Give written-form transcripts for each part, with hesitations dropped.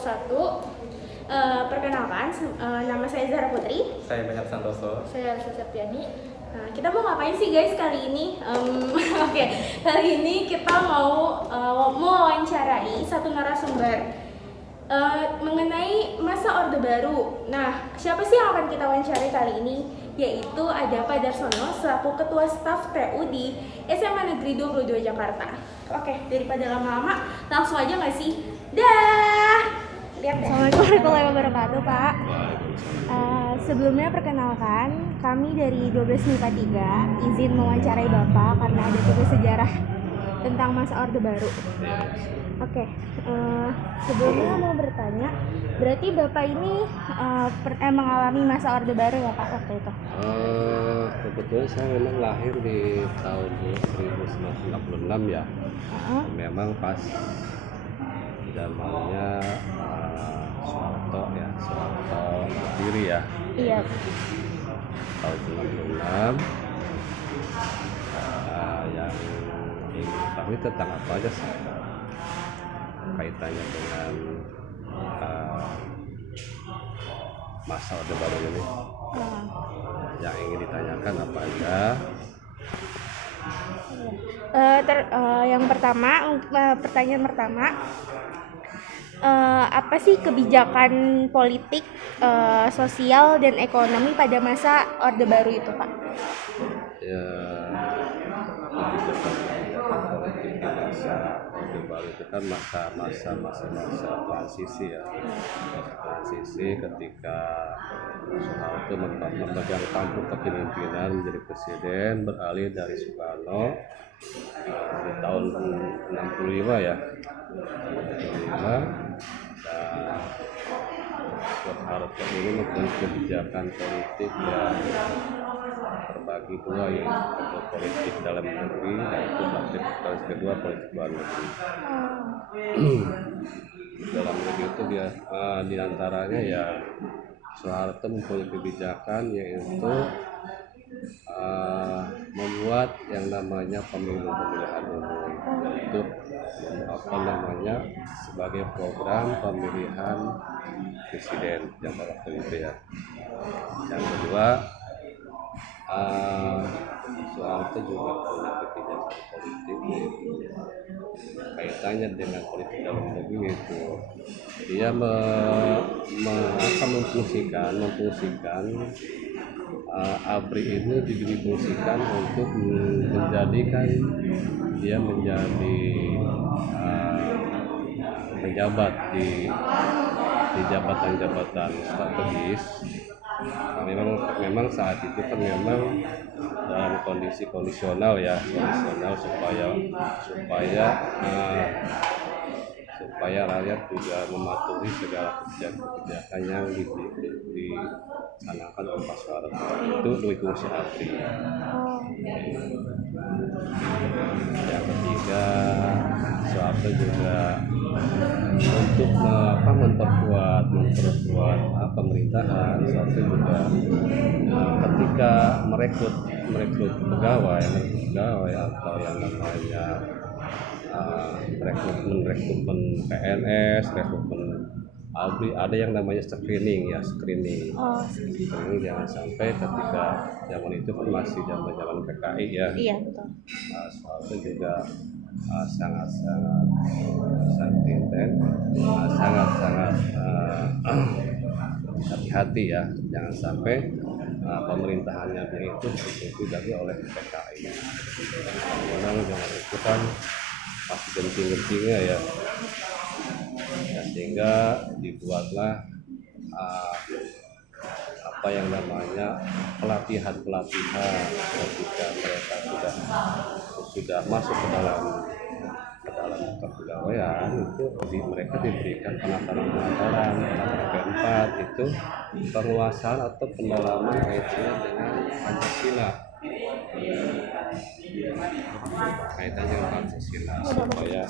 satu. Perkenalkan, nama saya Zahra Putri. Saya Banyak Santoso. Saya Arsa Septiani. Nah, kita mau ngapain sih guys kali ini? Oke, kali ini kita mau mewawancarai satu narasumber mengenai masa Orde Baru. Nah, siapa sih yang akan kita wawancarai kali ini? Yaitu ada Pak Darsono selaku Ketua Staf TU di SMA Negeri 22 Jakarta. Oke, daripada lama-lama, langsung aja nggak sih? Dah! Lihat deh. Assalamualaikum warahmatullahi wabarakatuh, Pak. Sebelumnya perkenalkan, kami dari 12 MIPA 3 izin mewawancarai Bapak karena ada tugas sejarah tentang masa Orde Baru. Oke, sebelumnya mau bertanya, berarti Bapak ini mengalami masa Orde Baru ya Pak waktu itu? Kebetulan saya memang lahir di tahun 1966 ya. Memang pas zamannya Soeharto berdiri ya. Iya. Tahun 96. Yang ingin ketahui tentang apa aja sih kaitannya dengan masa Orde Baru ini. Yang ingin ditanyakan apa aja? Yang pertama, pertanyaan pertama, apa sih kebijakan politik, sosial dan ekonomi pada masa Orde Baru itu, Pak? Ya, kebijakan politik di masa Orde Baru itu kan masa transisi ya. Transisi ketika Soeharto memegang tampuk kepemimpinan menjadi presiden, beralih dari Soekarno di tahun 65 ya. 65 dan Soeharto ini mempunyai kebijakan politik yang terbagi dua, yaitu politik dalam negeri dan politik kedua politik luar negeri. Dalam negeri itu dia diantaranya ya Soeharto mempunyai kebijakan yaitu membuat yang namanya pemilihan umum, untuk sebagai program pemilihan presiden yang waktu itu ya. Yang kedua, Soeharto juga punya kebijakan politik yaitu kaitannya dengan politik dalam negeri, itu dia akan memfungsikan ABRI ini difungsikan untuk menjadikan dia menjadi pejabat di jabatan-jabatan strategis. Memang saat itu kan memang dalam kondisi kondisional supaya rakyat juga mematuhi segala kebijakan yang dicanangkan oleh Pak Soeharto. Itu fungsi ABRI. Yang ketiga, Soeharto juga untuk memperkuat pemerintahan. Soeharto juga ketika merekrut pegawai atau yang namanya rekrutmen PNS, rekrutmen ABRI, ada yang namanya screening. Jangan sampai ketika zaman itu kan masih zaman PKI ya. Iya, betul. Soeharto juga sangat hati-hati ya, jangan sampai pemerintahannya itu diikuti lagi oleh PKI. Karena zaman itu kan masih genting-gentingnya ya, sehingga dibuatlah apa yang namanya pelatihan ketika mereka sudah masuk ke dalam kepegawaian. Itu mereka diberikan penataran P4, itu penguasaan atau pendalaman kaitannya dengan Pancasila, supaya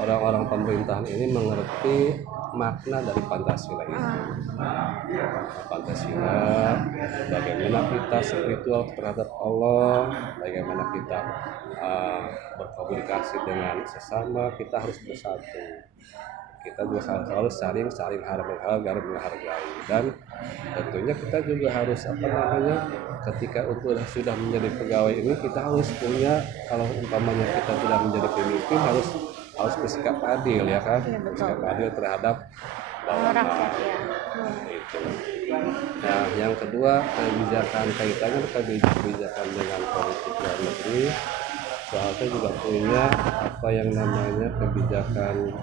orang-orang pemerintahan ini mengerti makna dari Pancasila itu. Pancasila, bagaimana kita spiritual terhadap Allah, bagaimana kita berkomunikasi dengan sesama, kita harus bersatu. Kita juga harus saling menghargai, dan tentunya kita juga harus ketika sudah menjadi pegawai ini, kita harus punya, kalau umpamanya kita sudah menjadi pemimpin, harus bersikap adil, ya kan? Iya, betul. Bersikap adil terhadap bawahan. Rakyat ya. Itu. Nah, yang kedua, kaitannya kebijakan dengan politik luar negeri. Soalnya juga punya apa yang namanya kebijakan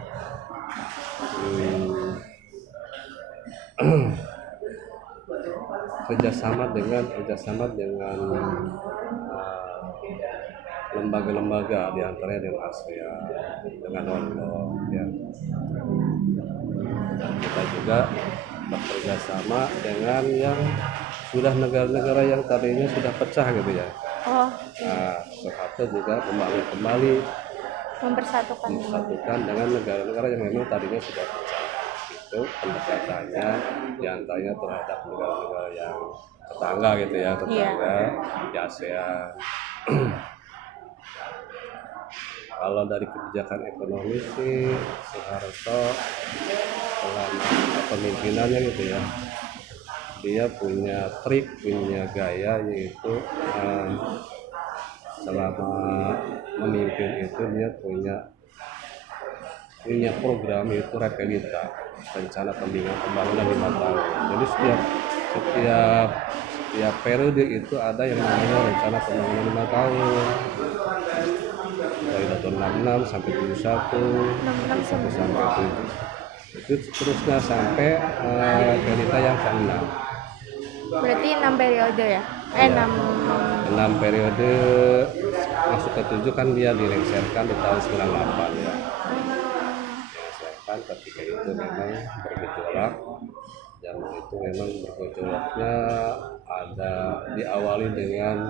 kerjasama dengan lembaga-lembaga, diantaranya dengan ASEAN, dengan ONU, ya. Dan kita juga bekerja sama dengan yang sudah negara-negara yang tadinya sudah pecah gitu ya. Nah, Soeharto juga mempersatukan dengan negara-negara yang memang tadinya sudah pecah. Itu pendekatannya diantaranya terhadap negara-negara yang tetangga gitu ya, di ASEAN. Kalau dari kebijakan ekonomi sih, Soeharto selama kepemimpinannya gitu ya, dia punya trik, punya gaya, yaitu selama memimpin itu dia punya program, yaitu Repelita, rencana pembangunan 5 tahun. Jadi setiap periode itu ada yang namanya rencana pembangunan 5 tahun, dari tahun 66 sampai 71, 66 sampai 7, itu seterusnya sampai Repelita yang ke-6. Berarti 6 periode ya? 6 periode, masuk ke 7 kan dia dilengsarkan di tahun 98 ya. Dilengsarkan ketika itu memang bergejolak, dan itu memang bergejolaknya diawali dengan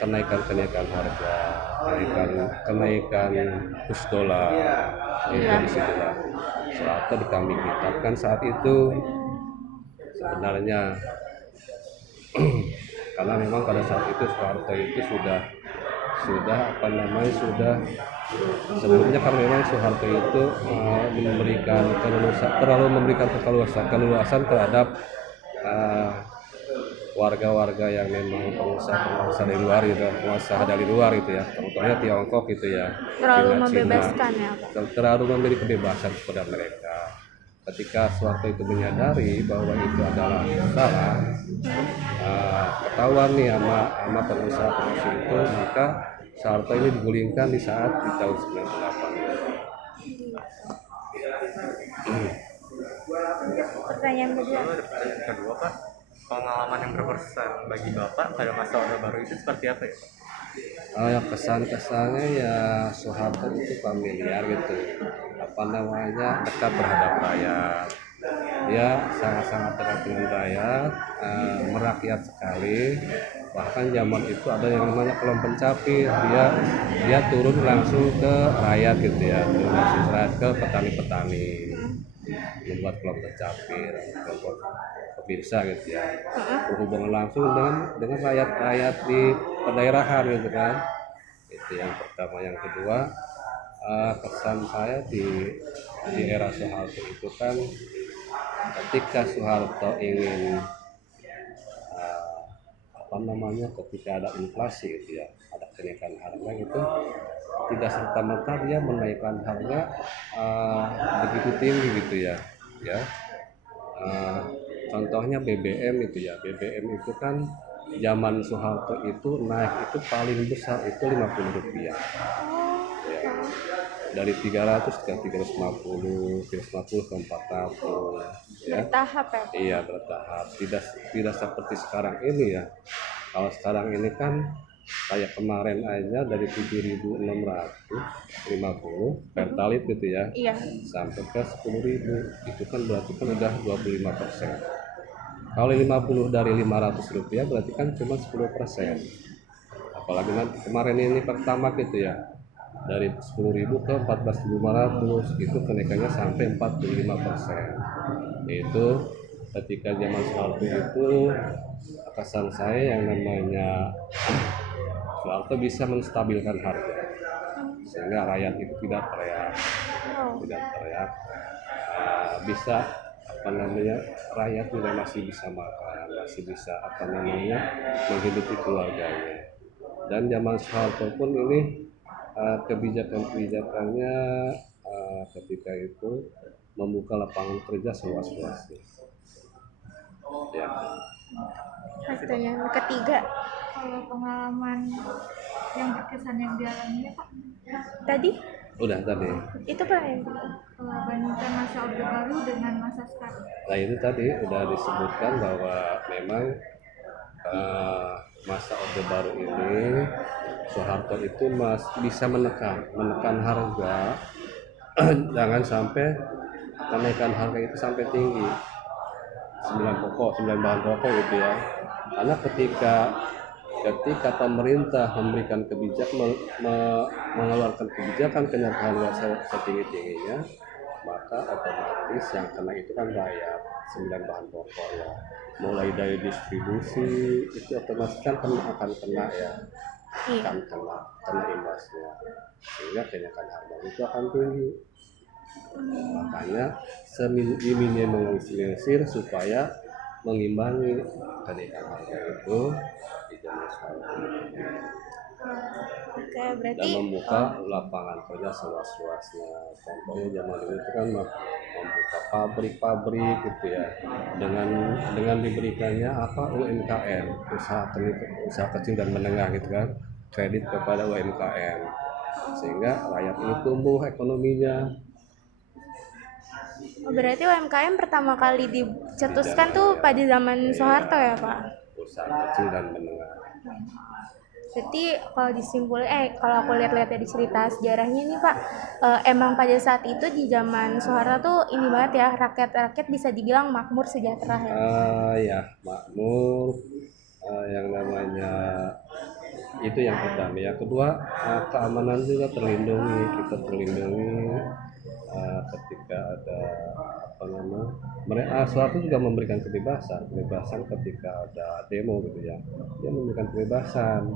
kenaikan harga, kenaikan kurs dolar. Dari situlah Soeharto dikambing hitamkan saat itu sebenarnya. Karena memang pada saat itu Soeharto itu sudah sebelumnya, karena memang Soeharto itu terlalu memberikan keleluasan terhadap warga-warga yang memang pengusaha dari luar gitu, ya, contohnya Tiongkok gitu ya, terlalu memberi kebebasan kepada mereka. Ketika Soeharto itu menyadari bahwa itu adalah salah, ketahuan nih sama pengusaha itu, maka Soeharto ini digulingkan di tahun 98. Pertanyaan kedua, Pak, pengalaman yang berkesan bagi Bapak pada masa Orde Baru itu seperti apa ya? Ya, kesan-kesannya ya Soeharto itu familiar gitu, dekat terhadap rakyat. Dia sangat-sangat dekat dengan rakyat, merakyat sekali. Bahkan zaman itu ada yang namanya kelompok pencapir, dia turun langsung ke rakyat gitu ya, ke petani-petani, membuat kelompok pencapir, kelompok pemirsa gitu ya, berhubungan langsung dengan rakyat di pedairan gitu kan. Itu yang pertama. Yang kedua, kesan saya di era Soeharto itu kan, ketika Soeharto ingin ketika ada inflasi gitu ya, ada kenaikan harga gitu, tidak serta-merta dia menaikkan harga begitu tinggi gitu ya. Contohnya BBM itu ya, BBM itu kan zaman Soeharto itu naik itu paling besar itu Rp50 ya. Dari 300 ke 350 ke 400 ya. Bertahap ya? Iya, bertahap. Tidak seperti sekarang ini ya. Kalau sekarang ini kan kayak kemarin aja dari 7.650 pertalite gitu ya, sampai ke 10.000, itu kan berarti kan udah 25%. Kalau 50 dari Rp500 berarti kan cuma 10%. Apalagi nanti kemarin ini pertama gitu ya, dari 10.000 ke 14.500, itu kenaikannya sampai 45%. Itu ketika zaman Soeharto itu kesan saya yang namanya Soeharto bisa menstabilkan harga sehingga rakyat itu tidak teriak, bisa rakyat juga masih bisa makan, masih bisa menghidupi keluarganya. Dan zaman Soeharto pun ini kebijakan-kebijakannya ketika itu membuka lapangan kerja seluas-luasnya. Ya. Pertanyaan ketiga, Kalau pengalaman yang berkesan yang dialaminya Pak, tadi Udah tadi. itu pertanyaan kalau bandingkan masa Orde Baru dengan masa sekarang. Nah itu tadi udah disebutkan bahwa memang masa Orde Baru ini Soeharto itu bisa menekan harga jangan sampai kenaikan harga itu sampai tinggi 9 bahan pokok gitu ya, karena ketika pemerintah memberikan mengeluarkan kebijakan kenaikan harga setinggi-tingginya, maka otomatis yang kena itu kan rakyat. 9 bahan pokok ya, mulai dari distribusi itu otomatis kan akan kena ya, akan kena imbasnya, sehingga kenaikan harga itu akan tinggi. Makanya diminimalisir supaya mengimbangi kenaikan harga itu di zaman sekarang. Oke, Dan berarti membuka lapangan kerja seluas-luasnya. Contohnya zaman dulu itu kan membuka pabrik-pabrik gitu ya, dengan diberikannya UMKM, usaha kecil dan menengah gitu kan, kredit kepada UMKM, sehingga rakyat ini tumbuh ekonominya. berarti UMKM pertama kali dicetuskan tuh pada zaman Soeharto ya Pak? Usaha kecil dan menengah. Berarti kalau aku lihat-lihat dari cerita sejarahnya nih Pak, emang pada saat itu di zaman Soeharto tuh ini banget ya, rakyat bisa dibilang makmur sejahtera ya. Ya makmur, yang namanya itu yang pertama. Yang kedua, keamanan juga kita terlindungi ketika ada Soeharto juga memberikan kebebasan ketika ada demo gitu ya, dia memberikan kebebasan,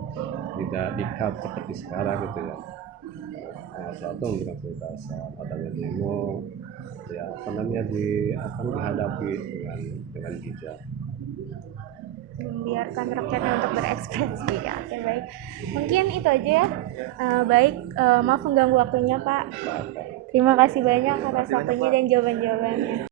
tidak dikat seperti sekarang gitu ya. Soeharto memberikan kebebasan, adanya demo ya akan dihadapi dengan bijak, Membiarkan rakyatnya untuk berekspresi ya. Oke, baik, mungkin itu aja ya. Baik, maaf mengganggu waktunya Pak. Terima kasih banyak atas waktunya dan jawaban-jawabannya.